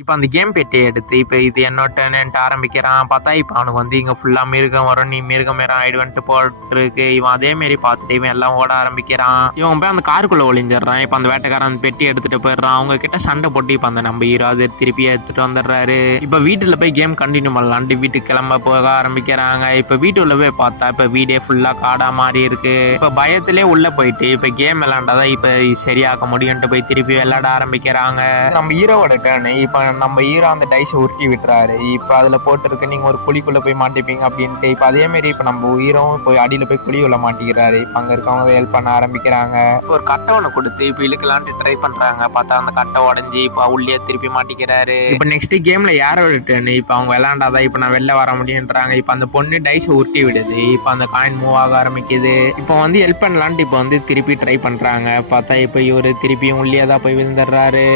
இப்போ அந்த கேம் பெட்டியை எடுத்து இப்போ இது என்னோட்டன்ட்டு ஆரம்பிக்கிறான். பார்த்தா இப்போ அவனுக்கு வந்து இங்கே ஃபுல்லாக மிருகம் வரும், நீ மிருகம் மேரம் ஆயிடுவன்ட்டு போட்டுருக்கு. இவன் அதேமாரி பார்த்துட்டு இவன் எல்லாம் ஓட ஆரம்பிக்கிறான். இவன் போய் அந்த காருக்குள்ளே ஒளிஞ்சிடறான். இப்போ அந்த வேட்டைக்காரன் அந்த பெட்டி எடுத்துகிட்டு போயிடுறான். அவங்க கிட்ட சண்டை போட்டு இப்போ அந்த நம்ம ஹீரோ அது திருப்பி எடுத்துகிட்டு வந்துடுறாரு. இப்போ வீட்டில் போய் கேம் கண்டினியூ பண்ணலான்ட்டு வீட்டுக்கு கிளம்ப போக ஆரம்பிக்கிறாங்க. இப்போ வீட்டுள்ள போய் பார்த்தா இப்போ வீடே ஃபுல்லாக காடாக மாறி இருக்கு. இப்போ பயத்திலே உள்ளே போயிட்டு இப்போ கேம் விளாண்டாதான் இப்போ சரியாக்க முடியும்ட்டு போய் திருப்பி விளையாட ஆரம்பிக்கிறாங்க. நம்ம ஹீரோவோட டர்னு. இப்போ நம்ம ஹீரோ அந்த டைஸை உருட்டி விட்டுறாரு. இப்போ அதில் போட்டுருக்கு நீங்கள் ஒரு குழிக்குள்ளே போய் மாட்டிப்பீங்க அப்படின்ட்டு. இப்போ அதேமாரி இப்போ நம்ம ஹீரோவும் போய் அடியில் போய் குழிக்குள்ளே மாட்டிக்கிறாரு. இப்போ அங்கே இருக்கவங்க ஹெல்ப் பண்ண ஆரம்பிக்கிறாங்க. இப்போ ஒரு கட்டை ஒன்று கொடுத்து இப்போ இழுக்கலான்ட்டு ட்ரை பண்ணுறாங்க. பார்த்தா அந்த கட்டை உடஞ்சி இப்போ உள்ளே திருப்பி மாட்டிக்கிறாரு. இப்போ நெக்ஸ்ட் கேமில் யாரோட டர்னு. இப்போ அவங்க விளையாண்டாதான் இப்போ நான் வெளில வர முடியுன்றாங்க. இப்போ அந்த பொண்ணு டைஸை உருட்டி விடுது. இப்போ அந்த காயின் மூவ் ஆக ஆரம்பிக்குது. இப்போ வந்து ஹெல்ப் பண்ணலான்ட்டு இப்போ வந்து திருப்பி ட்ரை பண்ணுறாங்க. பார்த்தா இப்போ இவர் திருப்பியும் உள்ளே தான் போய் விழுந்துடுறாரு.